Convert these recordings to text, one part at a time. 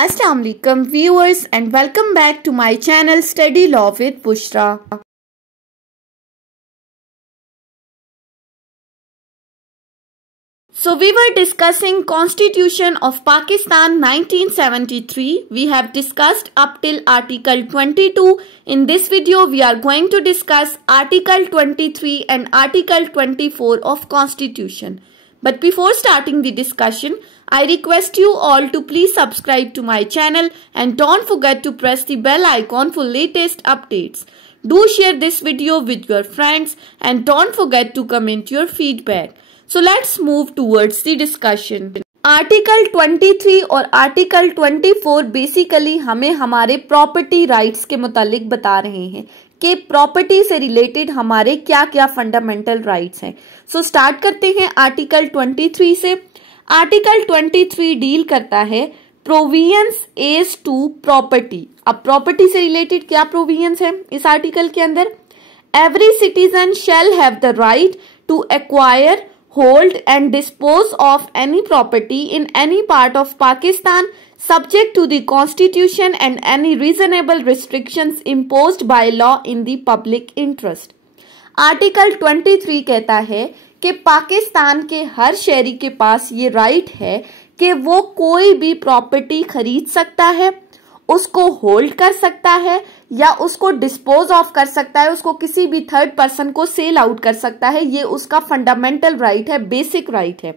Assalamu alaikum viewers and welcome back to my channel Study Law with Bushra. So we were discussing Constitution of Pakistan 1973. We have discussed up till Article 22. In this video we are going to discuss Article 23 and Article 24 of Constitution. But before starting the discussion, I request you all to please subscribe to my channel and don't forget to press the bell icon for latest updates. Do share this video with your friends and don't forget to comment your feedback. So let's move towards the discussion. Article 23 और article 24 basically हमें हमारे property rights के मुतालिक बता रहे हैं कि property से रिलेटेड हमारे क्या क्या फंडामेंटल राइट्स हैं। सो स्टार्ट करते हैं आर्टिकल 23 से। आर्टिकल 23 डील करता है प्रोविजंस एज टू प्रॉपर्टी। अब प्रॉपर्टी से रिलेटेड क्या प्रोविजंस है इस आर्टिकल के अंदर? Every citizen shall have the right to acquire, hold and dispose of any property in any part of Pakistan subject to the constitution and any reasonable restrictions imposed by law in the public interest. Article 23 कहता है कि पाकिस्तान के हर शहरी के पास ये right है कि वो कोई भी प्रॉपर्टी खरीद सकता है, उसको होल्ड कर सकता है या उसको डिस्पोज ऑफ कर सकता है, उसको किसी भी थर्ड पर्सन को सेल आउट कर सकता है। ये उसका फंडामेंटल राइट है, बेसिक राइट है।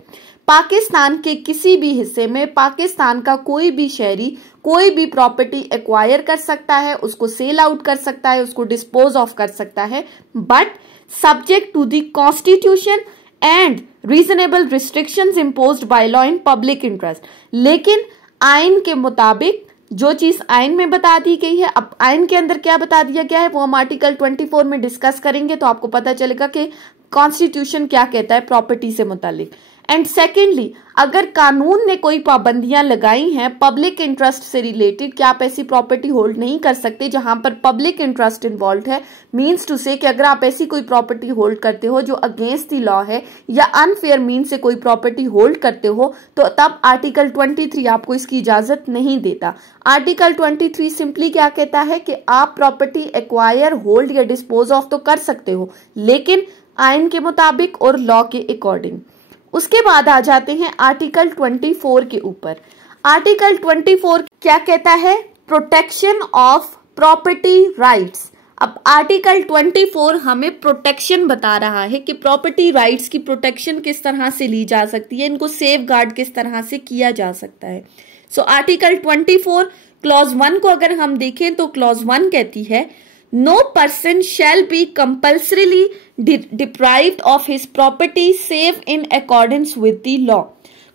पाकिस्तान के किसी भी हिस्से में पाकिस्तान का कोई भी शहरी कोई भी प्रॉपर्टी एक्वायर कर सकता है, उसको सेल आउट कर सकता है, उसको डिस्पोज ऑफ कर सकता है, but subject to the constitution and reasonable restrictions imposed by law in public interest. लेकिन आइन के मुताबिक जो चीज आइन में बता दी गई है, अब आइन के अंदर क्या बता दिया गया है वो हम आर्टिकल 24 में डिस्कस करेंगे, तो आपको पता चलेगा कि कॉन्स्टिट्यूशन क्या कहता है प्रॉपर्टी से मुतालिक। एंड सेकेंडली, अगर कानून ने कोई पाबंदियां लगाई हैं पब्लिक इंटरेस्ट से रिलेटेड कि आप ऐसी प्रॉपर्टी होल्ड नहीं कर सकते जहां पर पब्लिक इंटरेस्ट इन्वॉल्व है, मीन्स टू से कि अगर आप ऐसी कोई प्रॉपर्टी होल्ड करते हो जो अगेंस्ट द लॉ है या अनफेयर मीन से कोई प्रॉपर्टी होल्ड करते हो, तो तब आर्टिकल 23 आपको इसकी इजाजत नहीं देता। आर्टिकल 23 सिंपली क्या कहता है कि आप प्रॉपर्टी एक्वायर, होल्ड या डिस्पोज ऑफ तो कर सकते हो, लेकिन आइन के मुताबिक और लॉ के अकॉर्डिंग। उसके बाद आ जाते हैं आर्टिकल 24 के ऊपर। आर्टिकल 24 क्या कहता है? Protection of property rights. अब आर्टिकल 24 हमें प्रोटेक्शन बता रहा है कि प्रॉपर्टी राइट्स की प्रोटेक्शन किस तरह से ली जा सकती है, इनको सेफ गार्ड किस तरह से किया जा सकता है। सो आर्टिकल 24 क्लॉज 1 को अगर हम देखें तो क्लॉज 1 कहती है No person shall be compulsorily deprived of his property save in accordance with the law.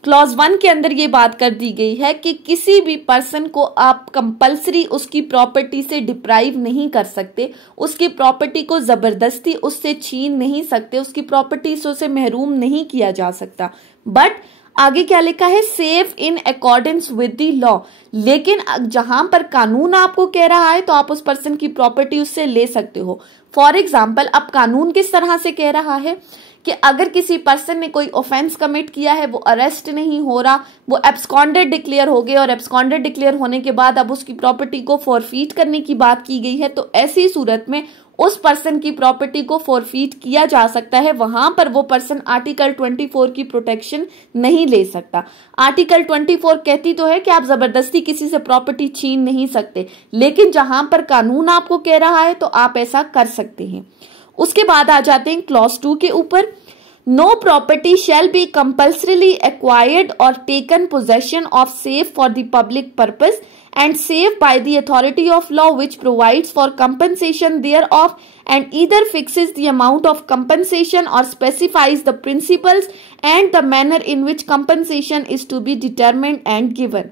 Clause 1 के अंदर ये बात कर दी गई है कि किसी भी पर्सन को आप कंपल्सरी उसकी प्रॉपर्टी से डिप्राइव नहीं कर सकते, उसकी प्रॉपर्टी को जबरदस्ती उससे छीन नहीं सकते, उसकी प्रॉपर्टी से उसे महरूम नहीं किया जा सकता। बट आगे क्या लिखा है? Safe in accordance with the law. लेकिन जहां पर कानून आपको कह रहा है तो आप उस पर्सन की प्रॉपर्टी उससे ले सकते हो। फॉर एग्जाम्पल, अब कानून किस तरह से कह रहा है कि अगर किसी पर्सन ने कोई ऑफेंस कमिट किया है, वो अरेस्ट नहीं हो रहा, वो एब्सकॉन्डेड डिक्लेयर हो गए और एब्सकॉन्डेड डिक्लेयर होने के बाद अब उसकी प्रॉपर्टी को फॉरफीट करने की बात की गई है, तो ऐसी सूरत में उस पर्सन की प्रॉपर्टी को फॉरफीट किया जा सकता है। वहां पर वो पर्सन आर्टिकल 24 की प्रोटेक्शन नहीं ले सकता। आर्टिकल 24 कहती तो है कि आप जबरदस्ती किसी से प्रॉपर्टी छीन नहीं सकते, लेकिन जहां पर कानून आपको कह रहा है तो आप ऐसा कर सकते हैं। उसके बाद आ जाते हैं क्लॉज 2 के ऊपर। No property shall be compulsorily acquired or taken possession of save for the public purpose and saved by the authority of law which provides for compensation thereof and either fixes the amount of compensation or specifies the principles and the manner in which compensation is to be determined and given.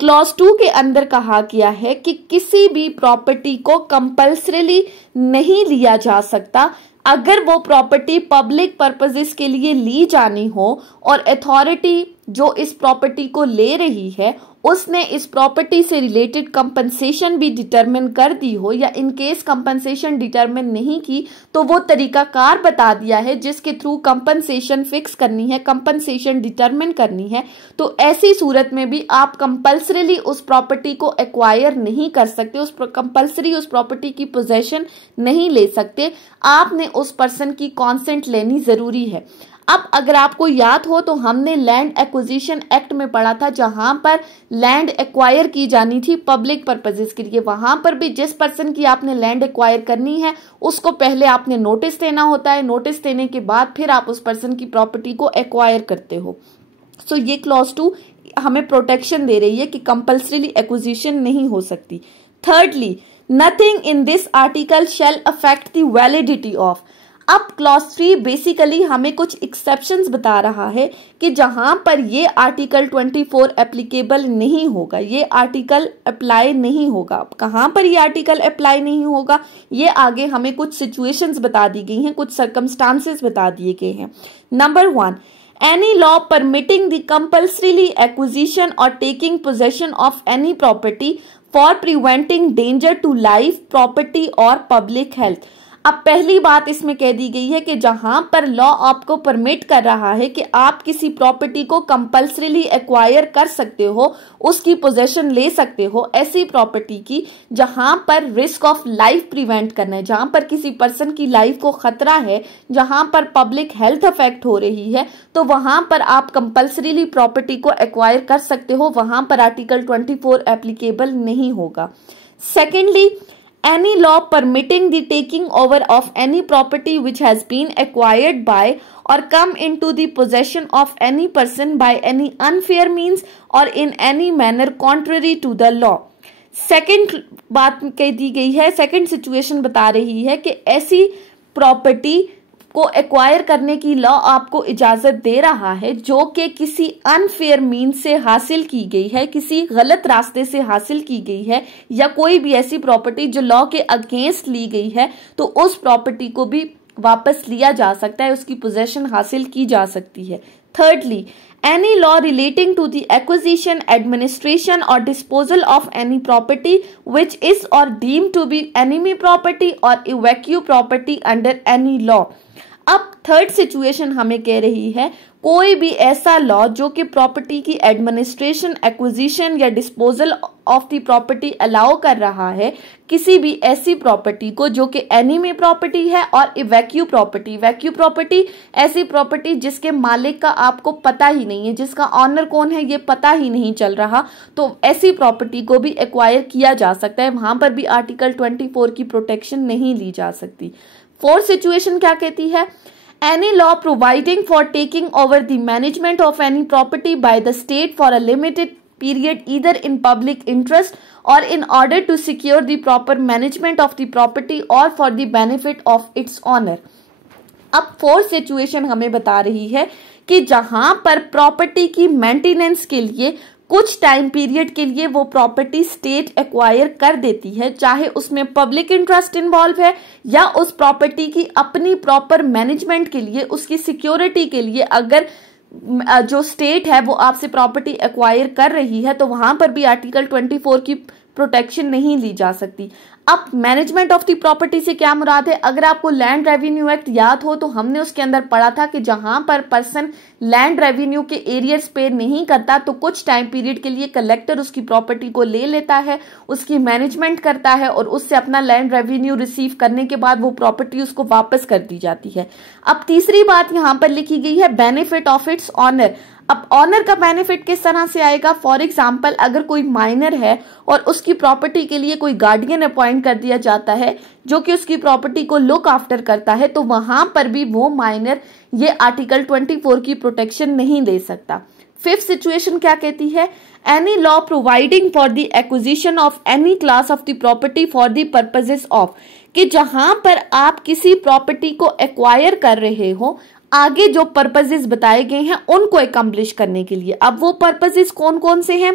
Clause 2 के अंदर कहा गया है कि किसी भी property को compulsorily नहीं लिया जा सकता अगर वो प्रॉपर्टी पब्लिक पर्पसेस के लिए ली जानी हो और अथॉरिटी जो इस प्रॉपर्टी को ले रही है उसने इस प्रॉपर्टी से रिलेटेड कंपनसेशन भी डिटरमिन कर दी हो, या इन केस कंपनसेशन डिटरमिन नहीं की तो वो तरीकाकार बता दिया है जिसके थ्रू कंपनसेशन फिक्स करनी है, कंपनसेशन डिटरमिन करनी है, तो ऐसी सूरत में भी आप कंपल्सरीली उस प्रॉपर्टी को एक्वायर नहीं कर सकते, कंपल्सरी उस प्रॉपर्टी की पोजेशन नहीं ले सकते। आपने उस पर्सन की कॉन्सेंट लेनी जरूरी है। अब अगर आपको याद हो तो हमने लैंड एक्विजिशन एक्ट में पढ़ा था, जहां पर लैंड एक्वायर की जानी थी पब्लिक पर्पजेस के लिए। वहां पर भी जिस पर्सन की आपने लैंड एक्वायर करनी है उसको पहले आपने नोटिस देना होता है, नोटिस देने के बाद फिर आप उस पर्सन की प्रॉपर्टी को एक्वायर करते हो। सो ये क्लॉज 2 हमें प्रोटेक्शन दे रही है कि कंपल्सरीली एक्विजिशन नहीं हो सकती। Thirdly, nothing in this article shall affect the validity of. अब क्लॉज 3 बेसिकली हमें कुछ एक्सेप्शंस बता रहा है कि जहां पर ये आर्टिकल 24 एप्लीकेबल नहीं होगा, ये आर्टिकल अप्लाई नहीं होगा। कहां पर ये आर्टिकल अप्लाई नहीं होगा, ये आगे हमें कुछ सिचुएशंस बता दी गई हैं, कुछ सर्कमस्टांसेस बता दिए गए हैं। Number 1, any law permitting the compulsory acquisition or taking possession of any property for preventing danger to life, property or public health। अब पहली बात इसमें कह दी गई है कि जहां पर लॉ आपको परमिट कर रहा है कि आप किसी प्रॉपर्टी को कंपल्सरीली एक्वायर कर सकते हो, उसकी पोजेशन ले सकते हो, ऐसी प्रॉपर्टी की जहां पर रिस्क ऑफ लाइफ प्रिवेंट करना है, जहां पर किसी पर्सन की लाइफ को खतरा है, जहां पर पब्लिक हेल्थ अफेक्ट हो रही है, तो वहां पर आप कंपल्सरीली प्रॉपर्टी को एक्वायर कर सकते हो, वहां पर आर्टिकल 24 एप्लीकेबल नहीं होगा। Secondly, any law permitting the taking over of any property which has been acquired by or come into the possession of any person by any unfair means or in any manner contrary to the law। Second बात कह दी गई है, second situation बता रही है कि ऐसी property को एक्वायर करने की लॉ आपको इजाजत दे रहा है जो कि किसी अनफेयर मीन्स से हासिल की गई है, किसी गलत रास्ते से हासिल की गई है, या कोई भी ऐसी प्रॉपर्टी जो लॉ के अगेंस्ट ली गई है, तो उस प्रॉपर्टी को भी वापस लिया जा सकता है, उसकी पोजेशन हासिल की जा सकती है। Thirdly, any law relating to the acquisition, administration or disposal of any property which is or deemed to be enemy property or evacuate property under any law। अब थर्ड सिचुएशन हमें कह रही है कोई भी ऐसा लॉ जो कि प्रॉपर्टी की एडमिनिस्ट्रेशन, एक्विजिशन या disposal of the property allow कर रहा है किसी भी ऐसी प्रॉपर्टी को जो कि एनिमी प्रॉपर्टी है, और इवैक्यू प्रॉपर्टी ऐसी प्रॉपर्टी जिसके मालिक का आपको पता ही नहीं है, जिसका ऑनर कौन है ये पता ही नहीं चल रहा, तो ऐसी प्रॉपर्टी को भी एक्वायर किया जा सकता है, वहां पर भी आर्टिकल 24 की प्रोटेक्शन नहीं ली जा सकती। फोर्थ सिचुएशन क्या कहती है, any law providing for taking over the management of any property by the state for a limited period either in public interest or in order to secure the proper management of the property or for the benefit of its owner। अब fourth situation हमें बता रही है कि जहां पर property की maintenance के लिए कुछ टाइम पीरियड के लिए वो प्रॉपर्टी स्टेट एक्वायर कर देती है, चाहे उसमें पब्लिक इंटरेस्ट इन्वॉल्व है या उस प्रॉपर्टी की अपनी प्रॉपर मैनेजमेंट के लिए, उसकी सिक्योरिटी के लिए अगर जो स्टेट है वो आपसे प्रॉपर्टी एक्वायर कर रही है, तो वहां पर भी आर्टिकल 24 की प्रोटेक्शन नहीं ली जा सकती। अब मैनेजमेंट ऑफ द प्रॉपर्टी से क्या मुराद है, अगर आपको लैंड रेवेन्यू एक्ट याद हो तो हमने उसके अंदर पढ़ा था कि जहां पर पर्सन लैंड रेवेन्यू के एरियर्स पे नहीं करता तो कुछ टाइम पीरियड के लिए कलेक्टर उसकी प्रॉपर्टी को ले लेता है, उसकी मैनेजमेंट करता है और उससे अपना लैंड रेवेन्यू रिसीव करने के बाद वो प्रॉपर्टी उसको वापस कर दी जाती है। अब तीसरी बात यहां पर लिखी गई है बेनिफिट ऑफ इट्स ऑनर। अब ऑनर का बेनिफिट किस तरह से आएगा, फॉर एग्जाम्पल अगर कोई माइनर है और उसकी प्रॉपर्टी के लिए कोई गार्डियन अपॉइंट कर दिया जाता है जो कि उसकी प्रॉपर्टी को लुक आफ्टर करता है, तो वहां पर भी वो माइनर ये आर्टिकल 24 की प्रोटेक्शन नहीं ले सकता। फिफ्थ सिचुएशन क्या कहती है, any law providing for the acquisition of any class of the property for the purposes of, कि जहां पर आप किसी प्रॉपर्टी को एक्वायर कर रहे हो आगे जो पर्पजेस बताए गए हैं उनको एकम्प्लिश करने के लिए। अब वो पर्पजेस कौन कौन से हैं,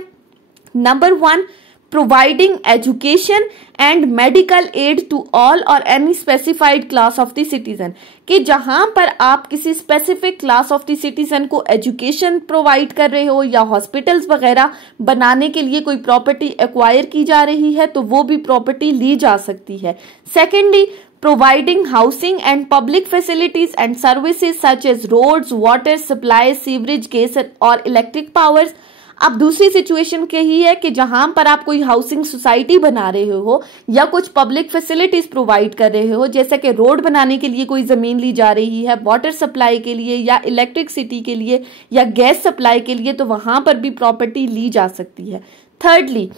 number 1 providing education and medical aid to all or any specified class of the citizen, कि जहां पर आप किसी specific class of the citizen को एजुकेशन प्रोवाइड कर रहे हो या हॉस्पिटल्स वगैरह बनाने के लिए कोई प्रॉपर्टी एक्वायर की जा रही है तो वो भी प्रॉपर्टी ली जा सकती है। Secondly, providing housing and public facilities and services such as roads, water supply, sewerage, gas or electric powers। अब दूसरी सिचुएशन यही है कि जहां पर आप कोई हाउसिंग सोसाइटी बना रहे हो या कुछ पब्लिक फैसिलिटीज प्रोवाइड कर रहे हो, जैसे कि रोड बनाने के लिए कोई जमीन ली जा रही है, वाटर सप्लाई के लिए या इलेक्ट्रिसिटी के लिए या गैस सप्लाई के लिए, तो वहां पर भी प्रॉपर्टी ली जा सकती है। Thirdly,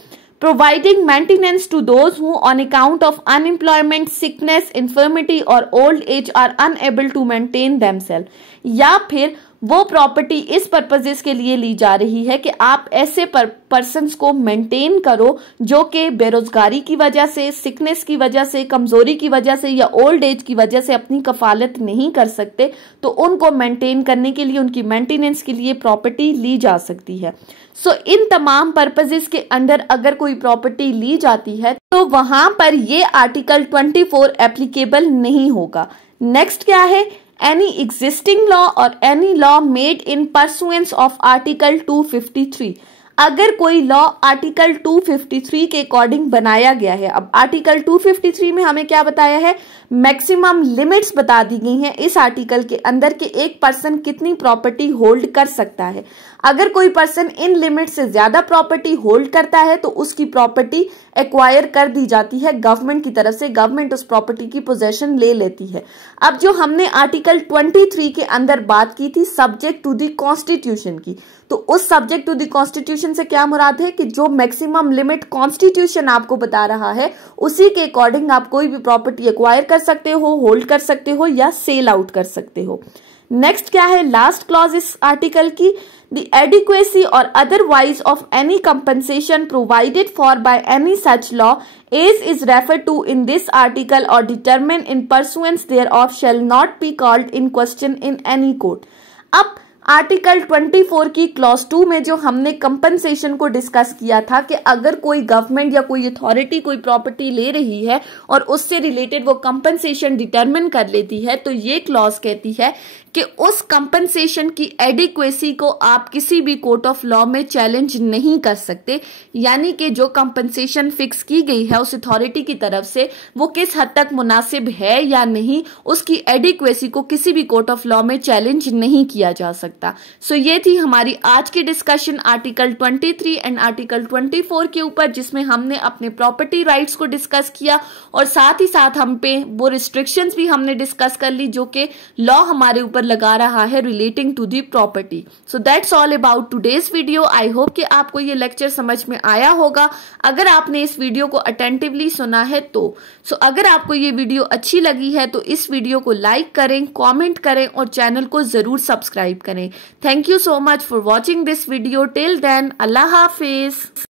providing maintenance to those who on account of unemployment, sickness, infirmity or old age are unable to maintain themselves, या फिर वो प्रॉपर्टी इस पर्पजेस के लिए ली जा रही है कि आप ऐसे पर्सन्स को मेंटेन करो जो कि बेरोजगारी की वजह से, सिकनेस की वजह से, कमजोरी की वजह से या ओल्ड एज की वजह से अपनी कफालत नहीं कर सकते, तो उनको मेंटेन करने के लिए, उनकी मेंटेनेंस के लिए प्रॉपर्टी ली जा सकती है। सो इन तमाम पर्पजेस के अंडर अगर कोई प्रॉपर्टी ली जाती है तो वहां पर ये आर्टिकल 24 एप्लीकेबल नहीं होगा। नेक्स्ट क्या है? any existing law or any law made in pursuance of article 253। अगर कोई लॉ आर्टिकल 253 के अकॉर्डिंग बनाया गया है, अब आर्टिकल 253 में हमें क्या बताया है? मैक्सिमम लिमिट्स बता दी गई हैं इस आर्टिकल के अंदर कि एक पर्सन कितनी प्रॉपर्टी होल्ड कर सकता है। अगर कोई पर्सन इन लिमिट से ज्यादा प्रॉपर्टी होल्ड करता है तो उसकी प्रॉपर्टी एक्वायर कर दी जाती है गवर्नमेंट की तरफ से, गवर्नमेंट उस प्रॉपर्टी की पोजेशन ले लेती है। अब जो हमने आर्टिकल 23 के अंदर बात की थी सब्जेक्ट टू द कॉन्स्टिट्यूशन की, तो उस सब्जेक्ट टू द कॉन्स्टिट्यूशन से क्या मुराद है कि जो मैक्सिमम लिमिट कॉन्स्टिट्यूशन आपको बता रहा है उसी के अकॉर्डिंग आप कोई भी प्रॉपर्टी एक्वायर कर सकते हो, होल्ड कर सकते हो या सेल आउट कर सकते हो। नेक्स्ट क्या है? लास्ट क्लॉज इस आर्टिकल की, the adequacy or otherwise of any compensation provided for by any such law as is referred to in this article or determined in pursuance thereof shall not be called in question in any court। अब article 24 की clause 2 में जो हमने compensation को discuss किया था कि अगर कोई गवर्नमेंट या कोई अथॉरिटी कोई प्रॉपर्टी ले रही है और उससे रिलेटेड वो कंपनसेशन डिटरमिन कर लेती है, तो ये क्लॉज कहती है कि उस कंपनसेशन की एडिक्वेसी को आप किसी भी कोर्ट ऑफ लॉ में चैलेंज नहीं कर सकते, यानी कि जो कंपनसेशन फिक्स की गई है उस अथॉरिटी की तरफ से वो किस हद तक मुनासिब है या नहीं, उसकी एडिक्वेसी को किसी भी कोर्ट ऑफ लॉ में चैलेंज नहीं किया जा सकता। सो ये थी हमारी आज की डिस्कशन आर्टिकल 23 एंड आर्टिकल 24 के ऊपर, जिसमें हमने अपने प्रॉपर्टी राइट्स को डिस्कस किया और साथ ही साथ हम पे वो रिस्ट्रिक्शंस भी हमने डिस्कस कर ली जो कि लॉ हमारे ऊपर लगा रहा है relating to the property. So that's all about today's video. I hope कि आपको ये लेक्चर समझ में आया होगा अगर आपने इस वीडियो को अटेंटिवली सुना है तो। अगर आपको ये वीडियो अच्छी लगी है तो इस वीडियो को लाइक करें, कमेंट करें और चैनल को जरूर सब्सक्राइब करें। Thank you so much for watching this video. Till then, अल्लाह हाफिज।